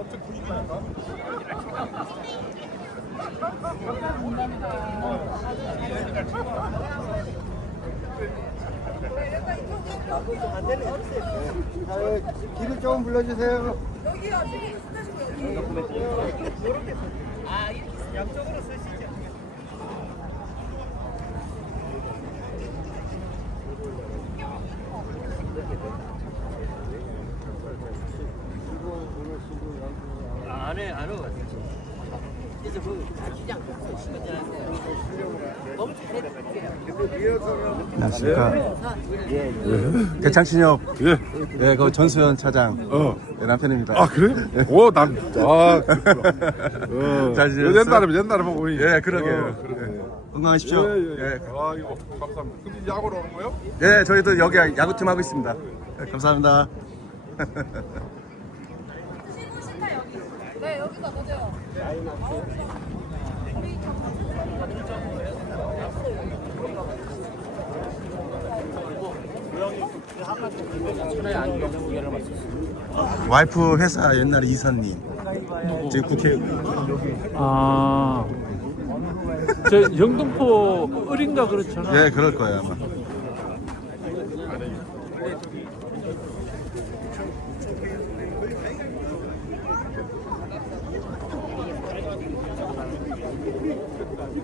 자, 길을 좀 불러주세요. 안해 안 해. 이제 그 주장 너무 잘해드릴게요. 안녕하십니까. 대창신협. 예. 네, 그 전수현 차장. 어. 네, 남편입니다. 아 그래? 오, 남. 아, 그렇구나. 어. 잘 지내셨어요? 옛날에 옛날에 보고 보니. 예, 그러게요. 어, 그러게. 예. 건강하십시오. 예, 예, 예. 예. 아, 이거 감사합니다. 근데 야구로 오는 거요? 예, 저희도 여기 야구팀 하고 있습니다. 예, 감사합니다. 네, 여기다 보세요. 와이프 회사 옛날에 이사님. 지금 국회의원. 아, 저 영등포 어린가 그렇잖아. 예, 그럴 거예요, 아마.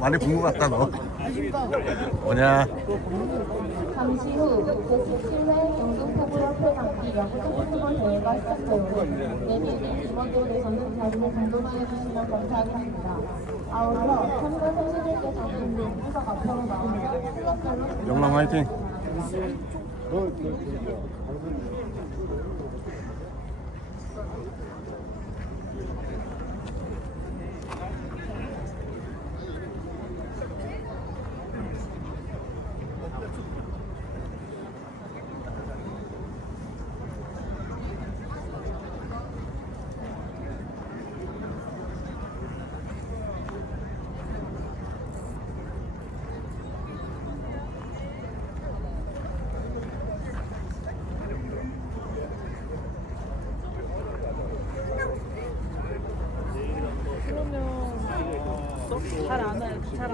많이 본 것 같다, 너. 뭐냐? 잠시 후 제17회 영등포구협회 장기 야구 선수권 대회가 시작되고 내년에 이번도에서는 자리를 변동하여 주시면 감사하겠습니다. 아울러 참가 선수들께서는 분석 앞으로 나오며 슬롯별로 영남 화이팅! 잘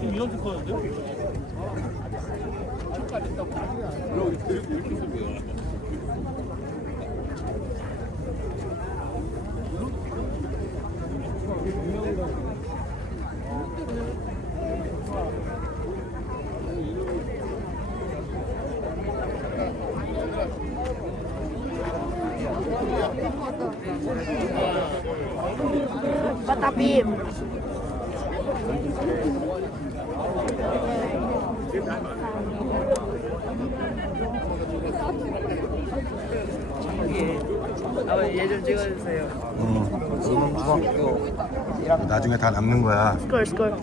지금 이런 책 하는데? 찍어주세요. 나중에 다 남는 거야. 스컬, 스컬.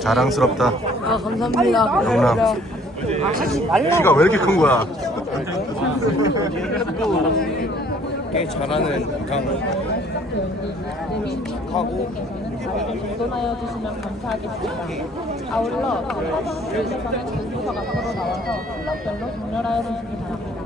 자랑스럽다. 아, 감사합니다. 영남. 키가 왜 이렇게 큰 거야? 꽤 잘하는 강 하고 주시면 감사하겠습니다. 아울러 클럽에서는 분부석 앞으로 나와서 클럽별로 정렬하여 주시기 바랍니다.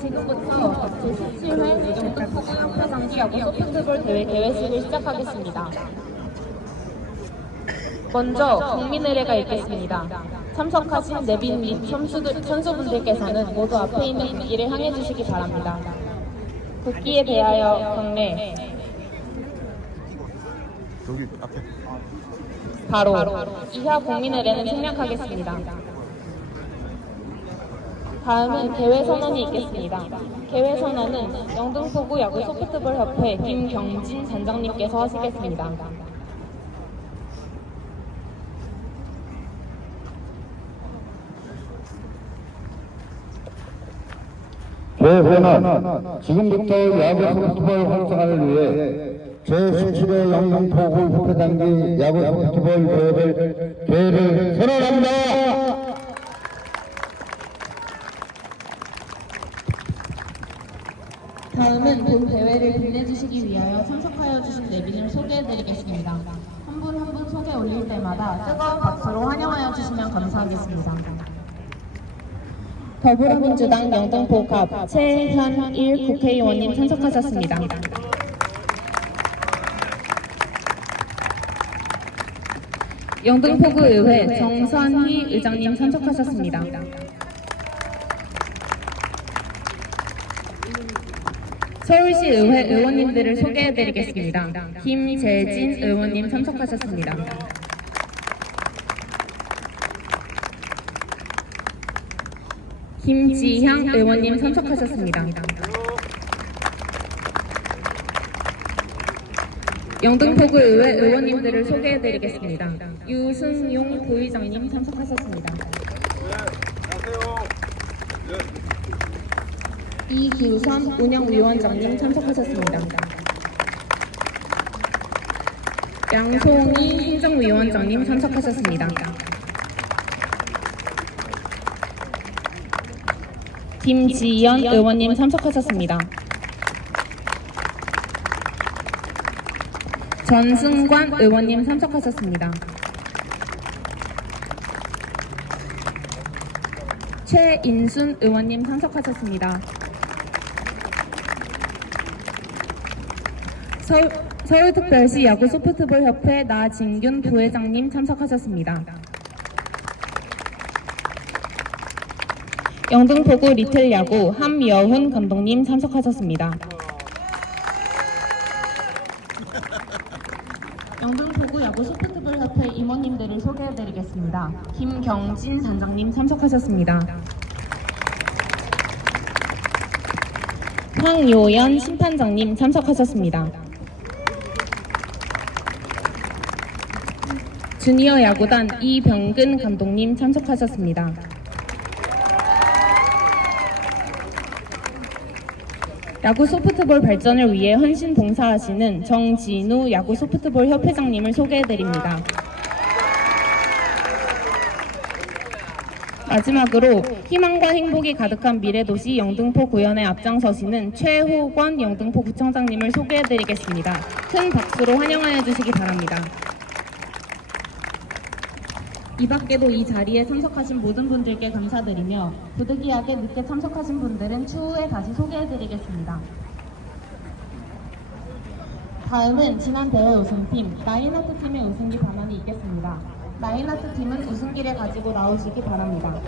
지금부터 제17회 영등포구협회 장기야구 소프트볼 대회 개회식을 시작하겠습니다. 먼저 국민의례가 있겠습니다. 참석하신 내빈 및 선수분들께서는 모두 앞에 있는 국기를 향해 주시기 바랍니다. 국기에 대하여 경례. 여기 앞에 바로 이하 국민의례는 생략하겠습니다. 다음은 개회 선언이 있겠습니다. 개회 선언은 영등포구 야구 소프트볼 협회 김경진 단장님께서 하시겠습니다. 대 회는 지금부터 야구 소프트볼 활성화를 위해 제17회 영등포구 협회장기 야구 소프트볼 대회를 대회를 선언합니다. 다음은 본 대회를 빛내주시기 위하여 참석하여 주신 내빈을 소개해드리겠습니다. 한 분 한 분 소개 올릴 때마다 뜨거운 박수로 환영하여 주시면 감사하겠습니다. 더불어민주당 영등포갑 최현일 국회의원님 참석하셨습니다. 영등포구 의회 정선희 의장님 참석하셨습니다. 서울시 의회 의원님들을 소개해드리겠습니다. 김재진 의원님 참석하셨습니다. 김지향 의원님 참석하셨습니다. 영등포구 의회 의원님들을 소개해드리겠습니다. 유승용 부의장님 참석하셨습니다. 이규선 운영위원장님 참석하셨습니다. 양송희 행정위원장님 참석하셨습니다. 김지연 의원님 참석하셨습니다. 전승관 의원님 참석하셨습니다. 최인순 의원님 참석하셨습니다. 서울, 서울특별시 야구 소프트볼 협회 나진균 부회장님 참석하셨습니다. 영등포구 리틀 야구 함여훈 감독님 참석하셨습니다. 영등포구 야구 소프트볼 협회 임원님들을 소개해드리겠습니다. 김경진 단장님 참석하셨습니다. 황요연 심판장님 참석하셨습니다. 주니어 야구단 이병근 감독님 참석하셨습니다. 야구 소프트볼 발전을 위해 헌신 봉사하시는 정진우 야구 소프트볼 협회장님을 소개해드립니다. 마지막으로 희망과 행복이 가득한 미래도시 영등포 구현에 앞장서시는 최호권 영등포 구청장님을 소개해드리겠습니다. 큰 박수로 환영하여 주시기 바랍니다. 이 밖에도 이 자리에 참석하신 모든 분들께 감사드리며 부득이하게 늦게 참석하신 분들은 추후에 다시 소개해드리겠습니다. 다음은 지난 대회 우승팀 나인하트 팀의 우승기 반환이 있겠습니다. 나인하트 팀은 우승기를 가지고 나오시기 바랍니다.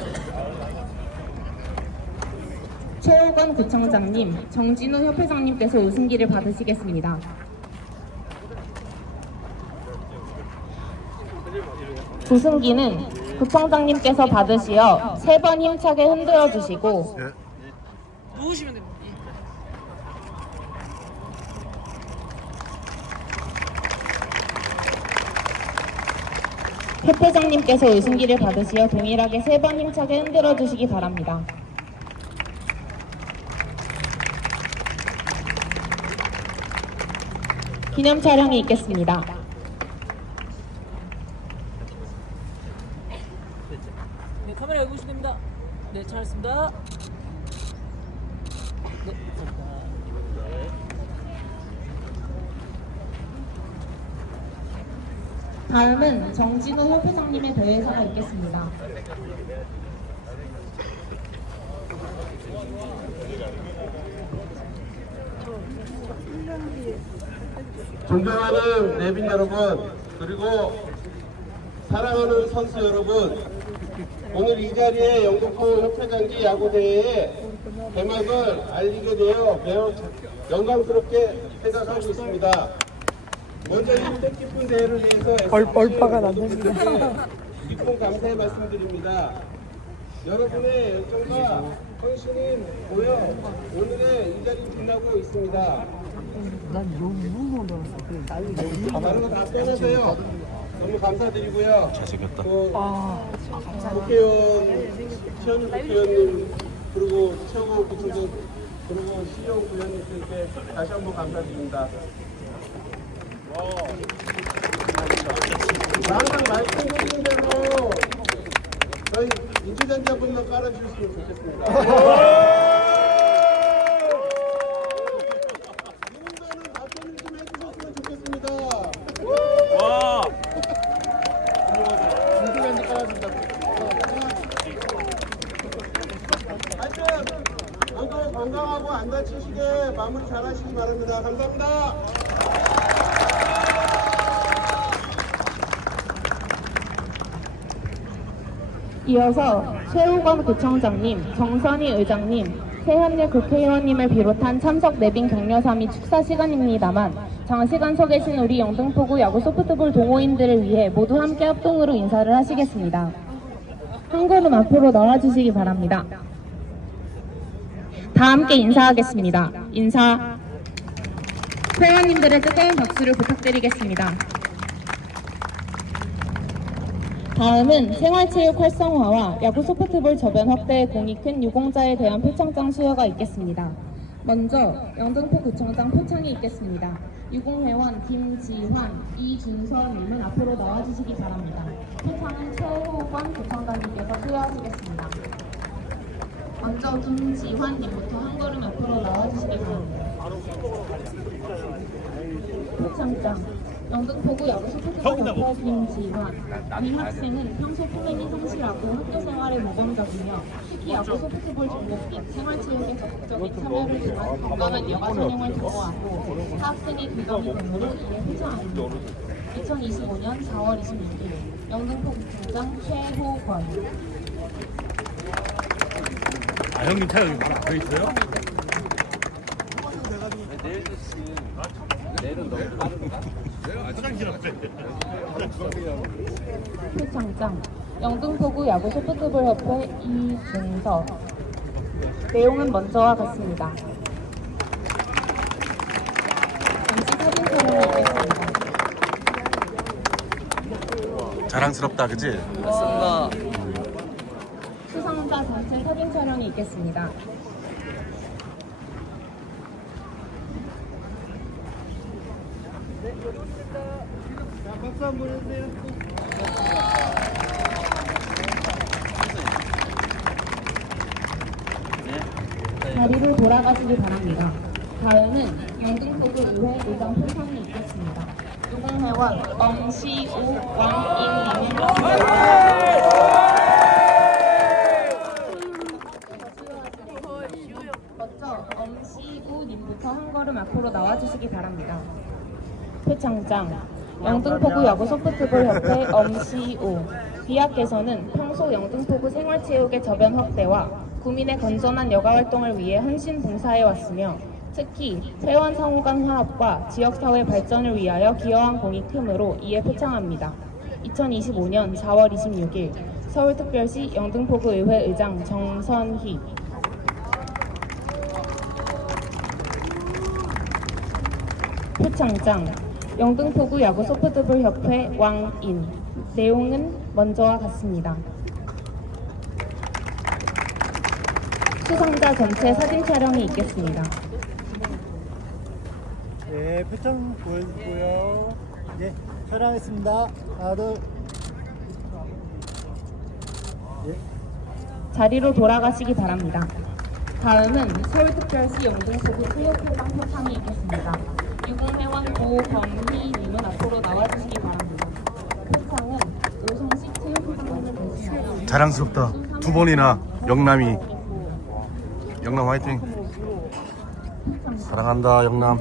최호건 구청장님, 정진우 협회장님께서 우승기를 받으시겠습니다. 우승기는 구청장님께서 받으시어 세 번 힘차게 흔들어 주시고 누우시면 됩니다. 협회장님께서 우승기를 받으시어 동일하게 세 번 힘차게 흔들어 주시기 바랍니다. 기념 촬영이 있겠습니다. 네, 카메라 여기 보시면 됩니다. 네, 잘했습니다. 네, 감사합니다. 다음은 정진우 협회장님의 대회사가 있겠습니다. 존경하는 내빈 여러분 그리고 사랑하는 선수 여러분 오늘 이 자리에 영등포 협회장기 야구대회의 개막을 알리게 되어 매우 영광스럽게 생각하고 있습니다. 먼저 이 뜻깊은 대회를 위해서 얼빠가 남습니다. 깊은 감사의 말씀드립니다. 여러분의 열정과 헌신이 보여 오늘의 이 자리 빛나고 있습니다. 다른 거 다 떠나서요. 너무 감사드리고요. 잘생겼다. 또 국회의원 최현우 국회의원님 그리고 최고 구청장 그리고 시용 부위원님들께 다시 한번 감사드립니다. 항상 말씀드린 대로 저희 번만 깔아주셨으면 좋겠습니다. 누군가는 답변을 좀 해주셨으면 좋겠습니다. 와! 인조잔디 깔아준다고. 하여튼 모두 건강하고 안 다치시게 마무리 잘 하시기 바랍니다. 감사합니다. 이어서 최우건 구청장님, 정선희 의장님, 세현일 국회의원님을 비롯한 참석 내빈 격려사 및 축사 시간입니다만 장시간 서 계신 우리 영등포구 야구 소프트볼 동호인들을 위해 모두 함께 합동으로 인사를 하시겠습니다. 한 걸음 앞으로 나와주시기 바랍니다. 다 함께 인사하겠습니다. 인사. 회원님들의 뜨거운 박수를 부탁드리겠습니다. 다음은 생활체육 활성화와 야구 소프트볼 저변 확대에 공이 큰 유공자에 대한 표창장 수여가 있겠습니다. 먼저 영등포구청장 표창이 있겠습니다. 유공회원 김지환, 이준서님은 앞으로 나와주시기 바랍니다. 표창은 최호권 구청장님께서 수여하시겠습니다. 먼저 김지환님부터 한 걸음 앞으로 나와주시기 바랍니다. 표창장. 영등포구 소프트볼 김지환. 이 학생은 평소 품행이 성실하고 학교 생활에 모범적이며 특히 야구 소프트볼 종목 및 생활체육에 적극적인 참여를 통한 건강한 여가 선용을 도모하고 학생의 귀감이 되므로 이에 회장합니다. 2025년 4월 26일. 영등포구청장 최호권 아, 형님 차가 여기 바로 앞에 있어요? 내일 좀 내일은 너무 빠른가? 표창장 영등포구 야구 소프트볼 협회 이준석 내용은 먼저와 같습니다. 잠시 사진 촬영을 하겠습니다. 자랑스럽다, 그지? 맞습니다. 수상자 전체 사진 촬영이 있겠습니다. 박수. 자리를 돌아가시기 바랍니다. 다음은 영등포구 의회 의장 표창이 있겠습니다. 유공회원 엄시우 왕인님의 엄시우님부터 한 걸음 앞으로 나와주시기 바랍니다. 표창장 영등포구 야구 소프트볼 협회 엄시우 비학께서는 평소 영등포구 생활체육의 저변 확대와 구민의 건전한 여가 활동을 위해 헌신 봉사해 왔으며 특히 회원 상호 간 화합과 지역사회 발전을 위하여 기여한 공이 크므로 이에 표창합니다. 2025년 4월 26일 서울특별시 영등포구 의회 의장 정선희 표창장 영등포구 야구 소프트볼 협회 왕인 내용은 먼저와 같습니다. 수상자 전체 사진 촬영이 있겠습니다. 네, 표정 보여주고요. 네, 촬영했습니다. 하나, 둘. 자리로 돌아가시기 바랍니다. 다음은 서울특별시 영등포구 체육회장 표창이 있겠습니다. 유공회원 고범희님은 앞으로 나와주시기 바랍니다. 자랑스럽다. 두 번이나 영남이. 영남 화이팅. 사랑한다 영남.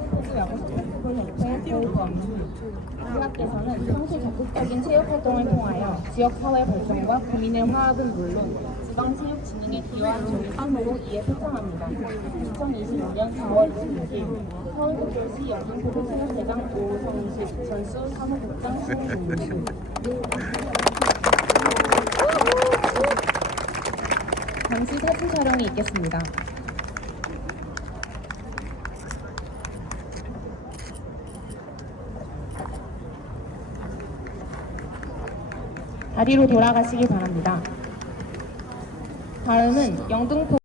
대학께서는 평소 적극적인 체육 활동을 통하여 지역 사회 발전과 국민의 화합은 물론 지방 체육 진흥에 기여한 정상으로 이에 표창합니다. 2022년 4월 26일 서울특별시 영등포구 체육회장 오성식 전수 사무국장 신입니다. 잠시 사진 촬영이 있겠습니다. 자리로 돌아가시기 바랍니다. 다음은 영등포